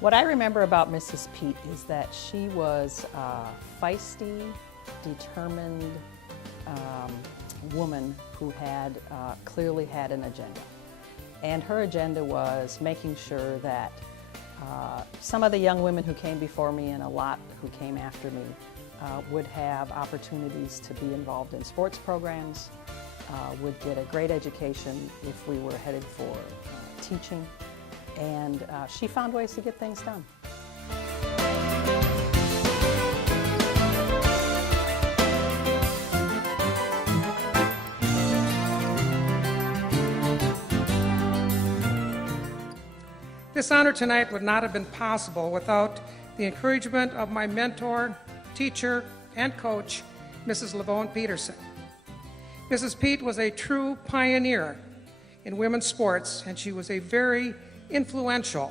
What I remember about Mrs. Pete is that she was a feisty, determined woman who had clearly had an agenda. And her agenda was making sure that some of the young women who came before me and a lot who came after me would have opportunities to be involved in sports programs, would get a great education if we were headed for teaching, and she found ways to get things done. This honor tonight would not have been possible without the encouragement of my mentor, teacher, and coach, Mrs. Lavonne Peterson. Mrs. Pete was a true pioneer in women's sports, and she was a very influential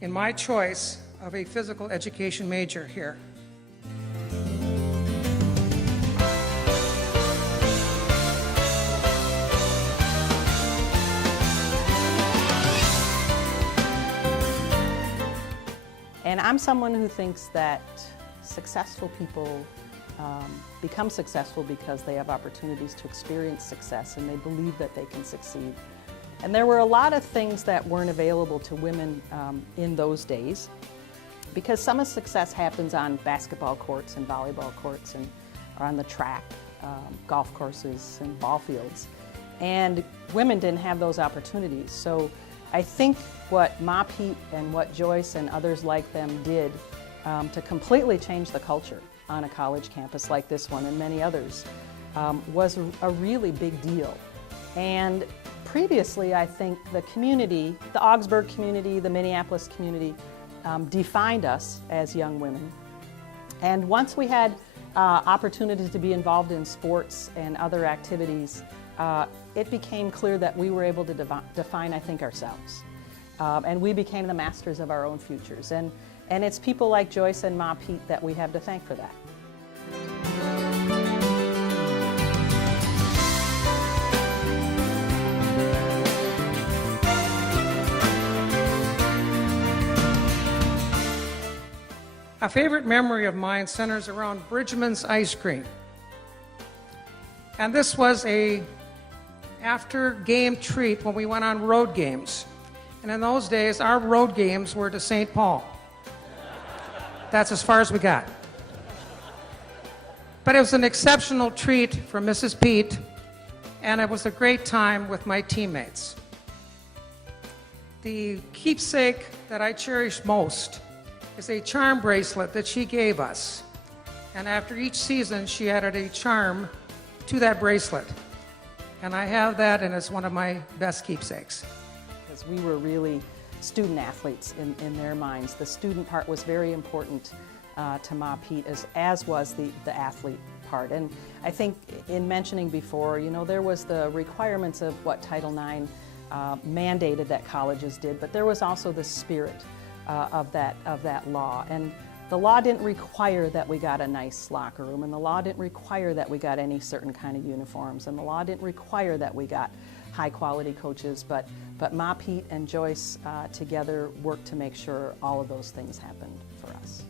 in my choice of a physical education major here. And I'm someone who thinks that successful people become successful because they have opportunities to experience success and they believe that they can succeed. And there were a lot of things that weren't available to women in those days, because some of success happens on basketball courts and volleyball courts and or on the track, golf courses and ball fields. And women didn't have those opportunities. So I think what Ma Pete and what Joyce and others like them did to completely change the culture on a college campus like this one and many others was a really big deal. And previously, I think the community, the Augsburg community, the Minneapolis community, defined us as young women. And once we had opportunities to be involved in sports and other activities, it became clear that we were able to define, I think, ourselves. And we became the masters of our own futures. And it's people like Joyce and Ma Pete that we have to thank for that. A favorite memory of mine centers around Bridgman's ice cream. And this was a after-game treat when we went on road games. And in those days, our road games were to St. Paul. That's as far as we got. But it was an exceptional treat for Mrs. Pete, and it was a great time with my teammates. The keepsake that I cherish most is a charm bracelet that she gave us. And after each season, she added a charm to that bracelet. And I have that, and it's one of my best keepsakes. Because we were really student athletes in their minds. The student part was very important to Ma Pete, as was the athlete part. And I think in mentioning before, you know, there was the requirements of what Title IX mandated that colleges did, but there was also the spirit of that law. And the law didn't require that we got a nice locker room, and the law didn't require that we got any certain kind of uniforms, and the law didn't require that we got high-quality coaches, but Ma Pete and Joyce together worked to make sure all of those things happened for us.